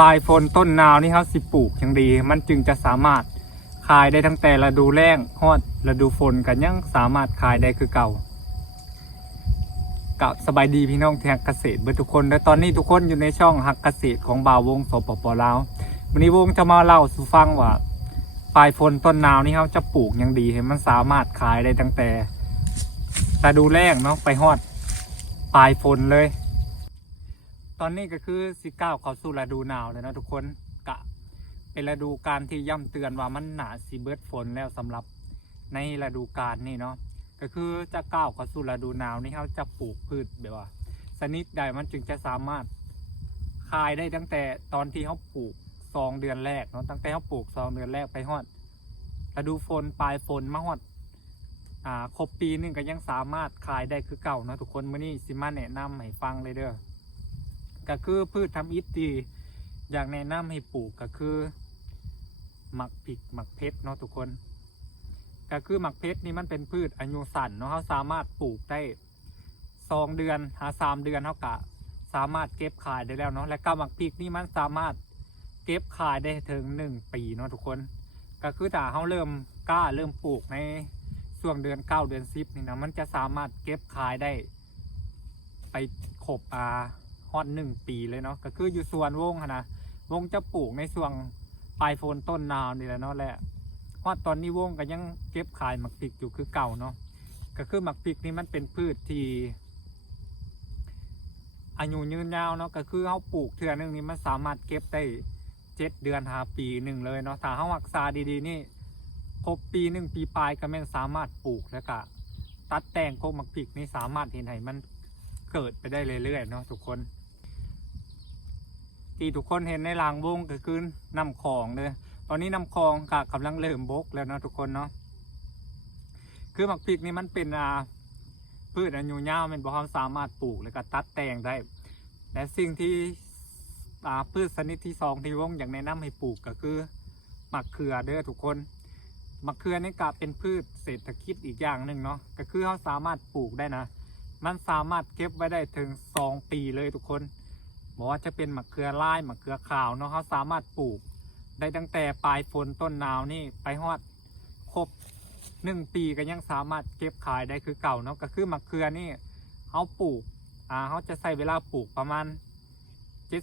ปลายฝนต้นหนาวนี่เขาสิปลูกอย่างดีมันจึงจะสามารถขายได้ทั้งแต่ฤดูแล้งฮอดฤดูฝนกันยังสามารถขายได้คือเก่ากับสบายดีพี่น้องที่ฮักเกษตรเบอร์ทุกคนและตอนนี้ทุกคนอยู่ในช่องฮักเกษตรของบ่าววงสปปลาววันนี้วงจะมาเล่าสู่ฟังว่าปลายฝนต้นหนาวนี่เขาจะปลูกอย่างดีให้มันสามารถขายได้ตั้งแต่ฤดูแล้งเนาะไปฮอดปลายฝนเลยตอนนี้ก็คือสิก้าวเข้าสู่ฤดูหนาวเลยนะทุกคนกะเป็นฤดูกาลที่ย่ำเตือนว่ามันหนาสิเบิดฝนแล้วสำหรับในฤดูกาลนี่เนาะก็คือจะก้าวเข้าสู่ฤดูหนาวนี่เขาจะปลูกพืชแบบว่าชนิดใดมันจึงจะสามารถขายได้ตั้งแต่ตอนที่เขาปลูก2 เดือนแรกเนาะตั้งแต่เขาปลูก2 เดือนแรกไปฮอดฤดูฝนปลายฝนมาฮอดครบปีนึงก็ยังสามารถขายได้คือเก่าเนาะทุกคนมื้อนี้สิมาแนะนำให้ฟังเลยเด้อก็คือพืชทำอิฐที่อยากแนะนำให้ปลูกก็คือหมักพริกหมักเพชรเนาะทุกคนก็คือหมักเพชรนี่มันเป็นพืชอายุสั้นเนาะเขาสามารถปลูกได้2 เดือน3 เดือนเขาก็สามารถเก็บขายได้แล้วเนาะและก็หมักพริกนี่มันสามารถเก็บขายได้ถึง1 ปีเนาะทุกคนก็คือถ้าเขาเริ่มกล้าเริ่มปลูกในช่วงเดือน9 เดือน10นี่นะมันจะสามารถเก็บขายได้ไปครบฮอด1 ปีเลยเนาะก็คืออยู่ส่วนวงนะวงจะปลูกในช่วงปลายฝนต้นหนาวนี่แหละเนาะแหละฮอดตอนนี้วงก็ยังเก็บขายหมักพริกอยู่คือเก่าเนาะก็คือหมักพริกนี่มันเป็นพืชที่อายุยืนยาวเนาะก็คือเขาปลูกเทื่อนึงนี่มันสามารถเก็บได้7 เดือนปีนึงเลยเนาะถ้าเขารักษาดีๆนี่ครบปี1 ปีปลายก็แม่นสามารถปลูกแล้วก็ตัดแต่งพวกหมักพริกนี่สามารถเห็นให้มันเกิดไปได้เรื่อยๆเนาะทุกคนที่ทุกคนเห็นในรางวงก็คือน้ำคลองเลยตอนนี้น้ำคลองกำลังเริ่มบกแล้วเนาะทุกคนเนาะคือหมักพริกนี่มันเป็นพืชอายุยาวมันบอกว่าสามารถปลูกแล้วก็ตัดแต่งได้และสิ่งที่พืชชนิดที่2ที่วงอยากแนะนำให้ปลูกก็คือมะเขือเด้อทุกคนมะเขือนี่ก็เป็นพืชเศรษฐกิจอีกอย่างหนึ่งเนาะก็คือเขาสามารถปลูกได้นะมันสามารถเก็บไว้ได้ถึง2 ปีเลยทุกคนบอกว่าจะเป็นมะเขือลายมะเขือขาวเนาะเขาสามารถปลูกได้ตั้งแต่ปลายฝนต้นหนาวนี่ไปฮอดครบ1 ปีก็ยังสามารถเก็บขายได้คือเก่าเนาะก็คือมะเขือนี่เขาปลูกเขาจะใช้เวลาปลูกประมาณ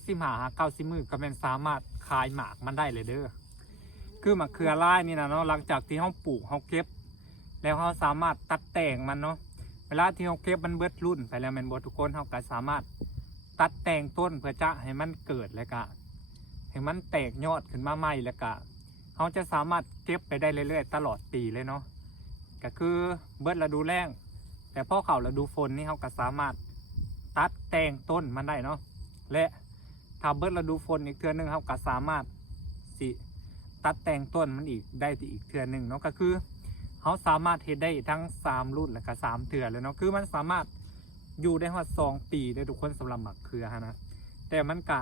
75-90 มื้อก็เป็นสามารถขายหมากมันได้เลยเด้อคือมะเขือลายนี่นะเนาะหลังจากที่เขาปลูกเขาเก็บแล้วเขาสามารถตัดแต่งมันเนาะเวลาที่เขาเก็บมันเบิดรุ่นไปแล้วแม่นบ่ทุกคนเขาก็สามารถตัดแต่งต้นเพื่อจะให้มันเกิดแล้วก็ให้มันแตกยอดขึ้นมาใหม่แล้วก็เขาจะสามารถเก็บไปได้เรื่อยๆตลอดปีเลยเนาะก็คือเบิดฤดูแล้งแต่พอเข้าฤดูฝนนี่เขาก็สามารถตัดแต่งต้นมันได้เนาะและถ้าเบิดฤดูฝนอีกเทื่อนึงเขาก็สามารถสิตัดแต่งต้นมันอีกได้อีกเทื่อนึงเนาะก็คือเขาสามารถเฮ็ดได้ทั้ง3 รุ่นและก็3 เทื่อเลยเนาะคือมันสามารถอยู่ได้ฮอด2 ปีได้ทุกคนสำหรับหมักเขือนะแต่มันก็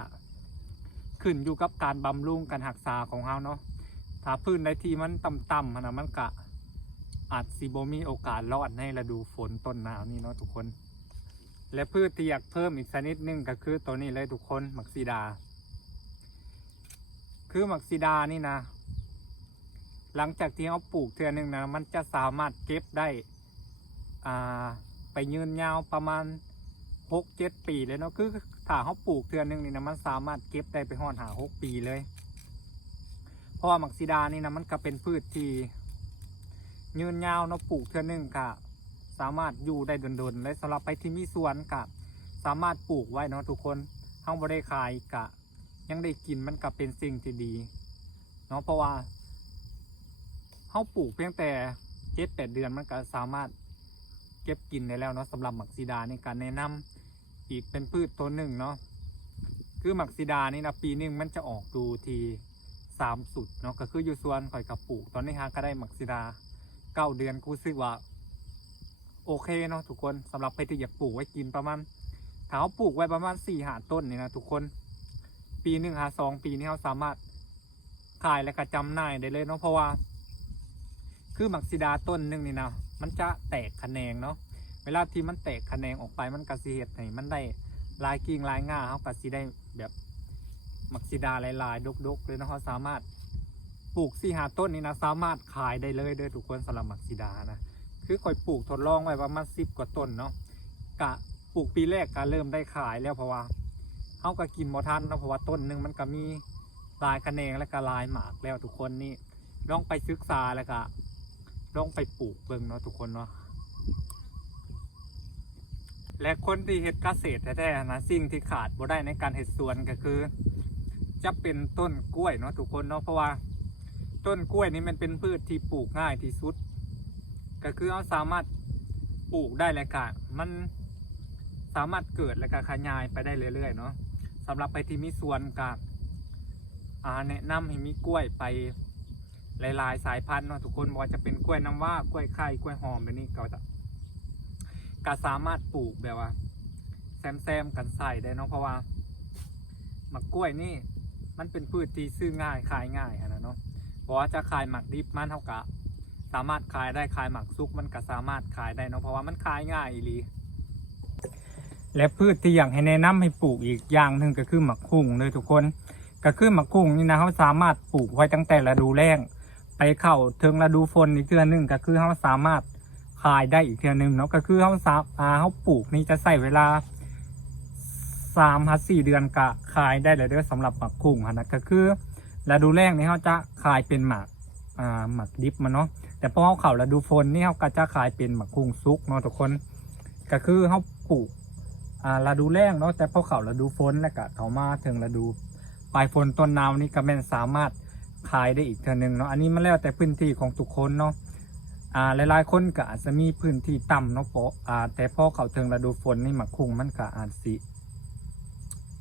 ขึ้นอยู่กับการบำรุงการรักษาของเขาเนาะถ้าพื้นในที่มันต่ำๆนะมันก็อาจสิบ่มีโอกาสรอดในฤดูฝนต้นหนาวนี่เนาะทุกคนและพืชที่อยากเพิ่มอีกชนิดนึงก็คือตัวนี้เลยทุกคนหมักซีดาคือหมักซีดานี่นะหลังจากที่เขาปลูกเทื่อนึงนะมันจะสามารถเก็บได้ไปยืนยาวประมาณ6-7 ปีเลยเนาะคือถ้าเขาปลูกเทื่อนึงนี่นะมันสามารถเก็บได้ไปฮอด6 ปีเลยเพราะว่าหมักซีดานี่นะมันก็เป็นพืชที่ยืนยาวเนาะปลูกเทื่อนึงก็สามารถอยู่ได้ดนๆเลยสำหรับไปที่มีสวนก็สามารถปลูกไว้เนาะทุกคนเขาไม่ได้ขายก็ยังได้กินมันก็เป็นสิ่งที่ดีเนาะเพราะว่าเขาปลูกเพียงแต่7-8 เดือนมันก็สามารถเก็บกินได้แล้วเนาะสำหรับหมักซีดาในการแนะนำอีกเป็นพืชตัวหนึ่งเนาะคือหมักซีดานี่นะปีนึงมันจะออกดูที3 สุดเนาะก็คืออยู่สวนข่อยกับปลูกตอนนี้ฮะก็ได้หมักซีดา9 เดือนกูซื้อว่าโอเคเนาะทุกคนสำหรับใครที่อยากปลูกไว้กินประมาณถ้าเขาปลูกไว้ประมาณ4-5 ต้นนี่นะทุกคนปี1 2 ปีนี้เขาสามารถขายและก็จำหน่ายได้เลยเนาะเพราะว่าคือหมักซีดาต้นหนึ่งนี่นะมันจะแตกแขนงเนาะเวลาที่มันแตกแขนงออกไปมันกระสีเห็ดให้มันได้ลายกิ่งลายง่าเขากระสีได้แบบ มักซิดาหลายๆดกๆเลยเนาะเขาสามารถปลูก4-5 ต้นนี้นะสามารถขายได้เลยเด้อทุกคนสำหรับมักซิดานะคือค่อยปลูกทดลองไว้ประมาณ10 กว่าต้นเนาะกะปลูกปีแรกก็เริ่มได้ขายแล้วเพราะว่าเขาก็กินบ่ทันเนาะเพราะว่าต้นหนึ่งมันก็มีลายคะแนงและก็ลายหมากแล้วทุกคนนี่ลองไปศึกษาแล้วก็ลองไปปลูกเบิ่งเนาะทุกคนเนาะและคนที่เฮ็ดเกษตรแท้ๆนะสิ่งที่ขาดบ่ได้ในการเฮ็ดสวนก็คือจะเป็นต้นกล้วยเนาะทุกคนเนาะเพราะว่าต้นกล้วยนี่มันเป็นพืชที่ปลูกง่ายที่สุดก็คือเราสามารถปลูกได้แล้วก็มันสามารถเกิดและก็ขยายไปได้เรื่อยๆเนาะสำหรับไปที่มีสวนก็แนะนำให้มีกล้วยไปหลายๆสายพันธุ์เนาะทุกคนว่าจะเป็นกล้วยน้ำว้ากล้วยไข่กล้วยหอมแบบนี้ก็สามารถปลูกแบบว่าแซมกันใส่ได้เนาะเพราะว่าหมักกล้วยนี่มันเป็นพืชที่ซื้อง่ายขายง่ายนะเนาะเพราะว่าจะขายหมักดิบมันเท่ากับสามารถขายได้ขายหมักซุกมันก็สามารถขายได้เนาะเพราะว่ามันขายง่ายอีหลีและพืชที่อยากให้แนะนำให้ปลูกอีกอย่างหนึ่งก็คือหมักคุ้งเลยทุกคนก็คือหมักคุ้งนี่นะเขาสามารถปลูกไว้ตั้งแต่ฤดูแล้งไปเข้าถึงฤดูฝนอีกเดือนหนึ่งก็คือเขาสามารถขายได้อีกเดือนหนึ่งเนาะก็คือเขาปลูกนี่จะใส่เวลา3-4 เดือนก็ขายได้เลยเด้อสำหรับหมักคุ้งนะก็คือฤดูแล้งนี่เขาจะขายเป็นหมักดิบมันเนาะแต่พอเขาฤดูฝนนี่เขาก็จะขายเป็นหมักคุ้งซุกเนาะทุกคนก็คือเขาปลูกฤดูแล้งเนาะแต่พอเขาฤดูฝนแล้วก็เขามาถึงฤดูปลายฝนต้นหนาวนี่ก็แม่นสามารถขายได้อีกเท่านึงเนาะอันนี้มันแล้วแต่พื้นที่ของทุกคนเนาะหลายๆคนก็อาจจะมีพื้นที่ต่ำเนาะเพราะแต่พอเขาถึงฤดูฝนนี่หมักคุ้งมันก็อาจสิ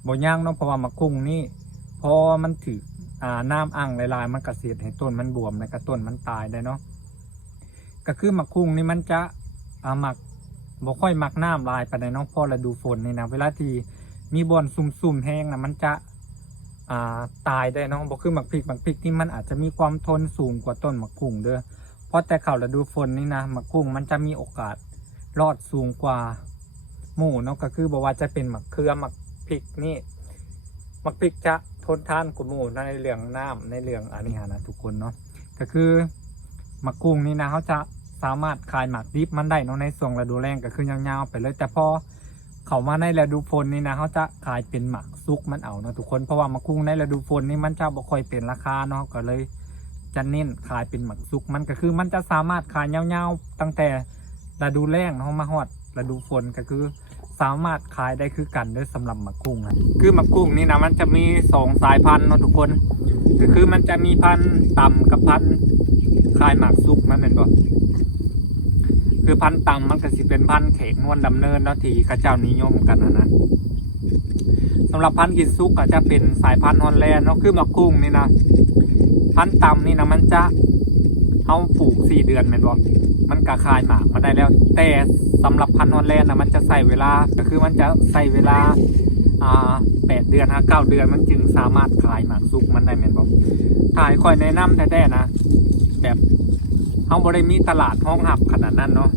บ่ย่างเนาะเพราะว่าหมักคุ้งนี่พอมันถือน้ำอ่างหลายๆมันก็เสียให้ต้นมันบวมแล้วก็ต้นมันตายได้เนาะก็คือหมักคุ้งนี่มันจะหมักบ่ค่อยหมักน้ำลายไปในเนาะพอฤดูฝนนี่นะเวลาที่มีบ่อนซุ่มๆแห้งนะมันจะตายได้เนาะบ่คือหมักพริกนี่มันอาจจะมีความทนสูงกว่าต้นหมักคุ้งเด้อเพราะแต่เขาฤดูฝนนี่นะหมักคุ้งมันจะมีโอกาสรอดสูงกว่าหมู่เนาะก็คือบอกว่าจะเป็นหมักเขือหมักพริกนี่หมักพริกจะทนทานกว่าหมู่ในเรื่องน้ำในเรื่องอันนี้นะทุกคนเนาะก็คือหมักกุ้งนี่นะเขาจะสามารถขายหมักดิบมันได้เนาะในช่วงฤดูแล้งก็คือยาวๆไปเลยแต่พอเขามาในฤดูฝนนี่นะเขาจะขายเป็นหมักซุกมันเอาเนาะทุกคนเพราะว่าหมักกุ้งในฤดูฝนนี่มันจะบ่ค่อยเป็นราคาเนาะก็เลยจะเน้นขายเป็นหมักซุกมันก็คือมันจะสามารถขายยาวๆตั้งแต่ฤดูแล้งเนาะมาฮอดฤดูฝนก็คือสามารถขายได้คือกันด้วยสำหรับหมักกุ้งนะคือหมักกุ้งนี่นะมันจะมี2 สายพันธุ์เนาะทุกคนก็คือมันจะมีพันธุ์ต่ำกับพันธุ์ขายหมักซุกมันเป็นบ่คือพันธุ์ต่ำมันก็สิเป็นพันธุ์เขกนวลดำเนินเนาะที่ข้าเจ้านิยมกันนะสำหรับพันธุ์กินซุกก็จะเป็นสายพันธุ์ฮอลแลนด์เนาะคือหมักกุ้งนี่นะพันธุ์ต่ำนี่นะมันจะเอาปลูก4 เดือนเป็นบ่มันก็ขายหมากมาได้แล้วแต่สำหรับพันธุ์ฮอลแลนด์นะมันจะใส่เวลาก็คือมันจะใส่เวลา8 เดือน9 เดือนมันจึงสามารถขายหมากซุกมันได้แม่นบ่ถ่ายค่อยแนะนำแท้ๆนะแบบเขาบ่ได้มีตลาดห้องหับขนาดนั้นเนาะ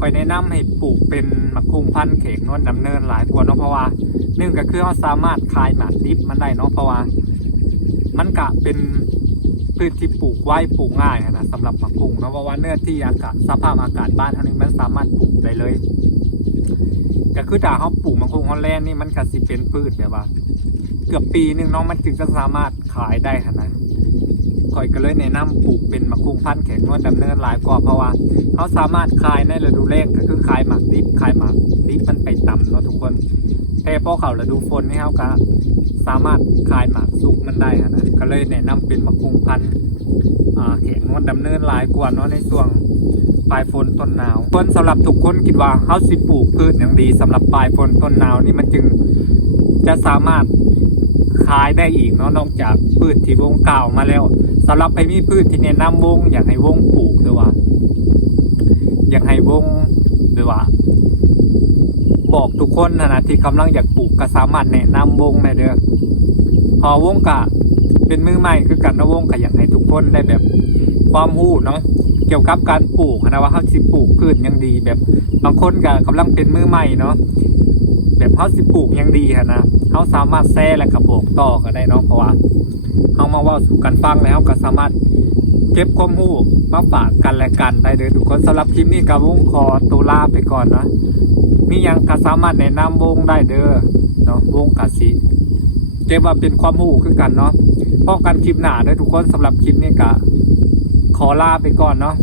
ค่อยแนะนำให้ปลูกเป็นหมักคุ้งพันธุ์เขกนวลดำเนินหลายกว่าเนาะเพราะว่า1ก็คือเขาสามารถขายหมากดิบมันได้เนาะเพราะว่ามันก็เป็นพืชที่ปลูกไว้ปลูกง่ายนะสำหรับหมักกุ้งเนาะเพราะว่าเนื้อที่อากาศสภาพอากาศบ้านเท่านี้มันสามารถปลูกได้เลยก็คือถ้าเขาปลูกหมักกุ้งฮอลแลนด์นี่มันก็สิเป็นพืชแบบว่าเกือบปีนึงเนาะมันจึงจะสามารถขายได้ขนาดค่อยก็เลยแนะนำปลูกเป็นหมักกุ้งพันธุ์เขกนวลดำเนินหลายกว่าเพราะว่าเขาสามารถขายในฤดูแล้งก็คือขายหมักดิบมันไปต่ำเนาะทุกคนแต่พอเขาฤดูฝนนี่เขาก็สามารถขายหมากซุกมันได้นะก็เลยแนะนำเป็นหมักกุ้งพันธุ์เขกนวลดำเนินหลายกว่าเนาะในช่วงปลายฝนต้นหนาวคนสำหรับทุกคนคิดว่าเขาสิปลูกพืชอย่างดีสำหรับปลายฝนต้นหนาวนี่มันจึงจะสามารถขายได้อีกเนาะนอกจากพืชที่วงกล่าวมาแล้วสำหรับใครมีพืชที่แนะนำวงอยากให้วงปลูกหรือว่าอยากให้วงหรือว่าบอกทุกคนนะที่กำลังอยากปลูกก็สามารถแนะนำวงได้เด้อพอวงกะเป็นมือใหม่คือกันนะวงก็อยากให้ทุกคนได้แบบความรู้เนาะเกี่ยวกับการปลูกนะว่าเขาสิปลูกพืชยังดีแบบบางคนก็กำลังเป็นมือใหม่เนาะแบ แบบเขาสิปลูกยังดีฮะนะเขาสามารถแซ่และกระโปกต่อกันได้เนาะเพราะว่าเขามาเว่าสู่กันฟังแล้วก็สามารถเก็บความรู้มาฝากกันและกันได้เลยทุกคนสำหรับคลิปนี้กับวงขอตัวลาไปก่อนนะมียังก็สามารถแนะนำวงได้เด้อเนาะวงกะสิเก็บว่าเป็นความรู้คือกันเนาะพอกันคลิปหน้าเด้อทุกคนสำหรับคลิปนี้ก็ขอลาไปก่อนเนาะ